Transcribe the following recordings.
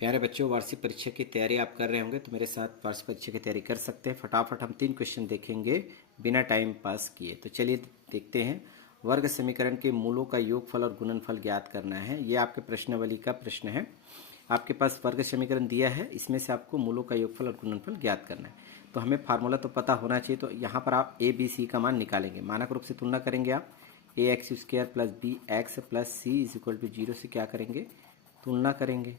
प्यारे बच्चों, वार्षिक परीक्षा की तैयारी आप कर रहे होंगे तो मेरे साथ वार्षिक परीक्षा की तैयारी कर सकते हैं। फटाफट हम 3 क्वेश्चन देखेंगे बिना टाइम पास किए। तो चलिए देखते हैं। वर्ग समीकरण के मूलों का योगफल और गुणनफल ज्ञात करना है। ये आपके प्रश्नावली का प्रश्न है। आपके पास वर्ग समीकरण दिया है, इसमें से आपको मूलों का योगफल और गुणनफल ज्ञात करना है। तो हमें फार्मूला तो पता होना चाहिए। तो यहाँ पर आप ए बी सी का मान निकालेंगे। मानक रूप से तुलना करेंगे आप A X square plus B X plus C is equal to 0 से क्या करेंगे, तुलना करेंगे।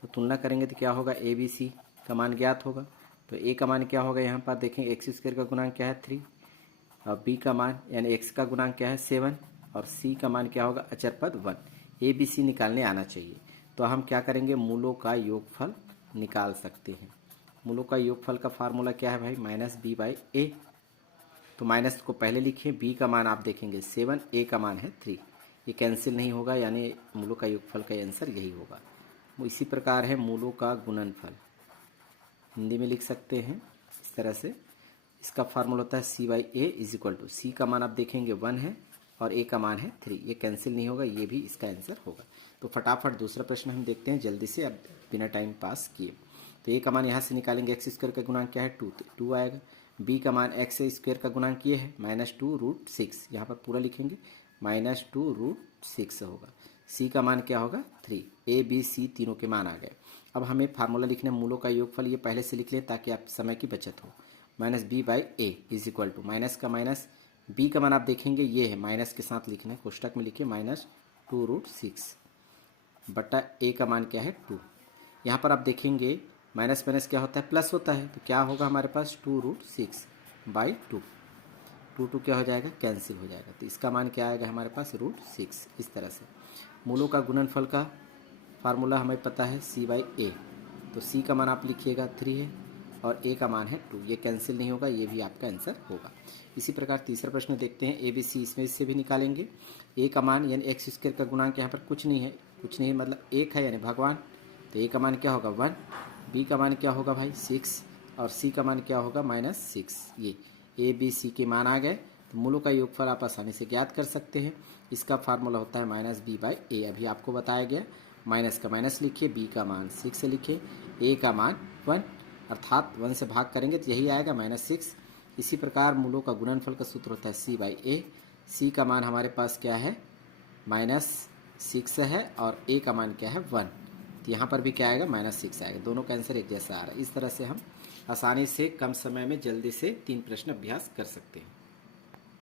तो तुलना करेंगे तो क्या होगा, ए बी सी का मान ज्ञात होगा। तो ए का मान क्या होगा, यहाँ पर देखें एक्स स्क्वायर का गुणांक क्या है 3, और बी का मान यानी एक्स का गुणांक क्या है 7, और सी का मान क्या होगा अचर पद 1। ए बी सी निकालने आना चाहिए। तो हम क्या करेंगे, मूलों का योगफल निकाल सकते हैं। मूलों का योगफल का फार्मूला क्या है भाई, माइनस बी बाई ए। तो माइनस को पहले लिखिए, बी का मान आप देखेंगे 7, ए का मान है 3। ये कैंसिल नहीं होगा, यानी मूलों का योगफल का आंसर यही होगा। इसी प्रकार है मूलों का गुणनफल, हिंदी में लिख सकते हैं इस तरह से। इसका फार्मूला होता है C by A is equal to, C का मान आप देखेंगे 1 है और ए का मान है 3। ये कैंसिल नहीं होगा, ये भी इसका आंसर होगा। तो फटाफट दूसरा प्रश्न हम देखते हैं जल्दी से, अब बिना टाइम पास किए। तो ए का मान यहाँ से निकालेंगे, एक्स स्क्वायर का गुणांक क्या है 2, तो 2 आएगा। बी का मान एक्स स्क्वायर का गुणांक ये है -2√6, यहाँ पर पूरा लिखेंगे -2√6 होगा। सी का मान क्या होगा 3। ए बी सी तीनों के मान आ गए। अब हमें फार्मूला लिखने मूलों का योगफल, ये पहले से लिख लें ताकि आप समय की बचत हो। Minus B by A is equal to, minus का माइनस, बी का मान आप देखेंगे ये है, माइनस के साथ लिखना है, कोष्टक में लिखिए -2√6 बटा ए का मान क्या है 2। यहाँ पर आप देखेंगे माइनस माइनस क्या होता है, प्लस होता है। तो क्या होगा हमारे पास 2√6 बाई 2, 2 क्या हो जाएगा, कैंसिल हो जाएगा। तो इसका मान क्या आएगा हमारे पास √6। इस तरह से मूलों का गुणनफल का फार्मूला हमें पता है सी बाई ए। तो सी का मान आप लिखिएगा 3 है और ए का मान है 2। ये कैंसिल नहीं होगा, ये भी आपका आंसर होगा। इसी प्रकार तीसरा प्रश्न देखते हैं। ए बी सी इसमें से भी निकालेंगे। ए का मान यानी एक्स स्क्वायर का गुणांक यहाँ पर कुछ नहीं है, कुछ नहीं मतलब 1 है यानी भगवान। तो ए का मान क्या होगा 1, बी का मान क्या होगा भाई 6, और सी का मान क्या होगा -6। ये ए बी सी के मान आ गए। तो मूलों का योगफल आप आसानी से ज्ञात कर सकते हैं। इसका फार्मूला होता है माइनस बी बाई ए, अभी आपको बताया गया। माइनस का माइनस लिखिए, बी का मान 6 लिखिए, ए का मान 1, अर्थात 1 से भाग करेंगे तो यही आएगा -6। इसी प्रकार मूलों का गुणनफल का सूत्र होता है सी बाई ए। सी का मान हमारे पास क्या है -6 है और ए का मान क्या है 1। तो यहाँ पर भी क्या आएगा -6 आएगा। दोनों का आंसर एक जैसा आ रहा है। इस तरह से हम आसानी से कम समय में जल्दी से 3 प्रश्न अभ्यास कर सकते हैं।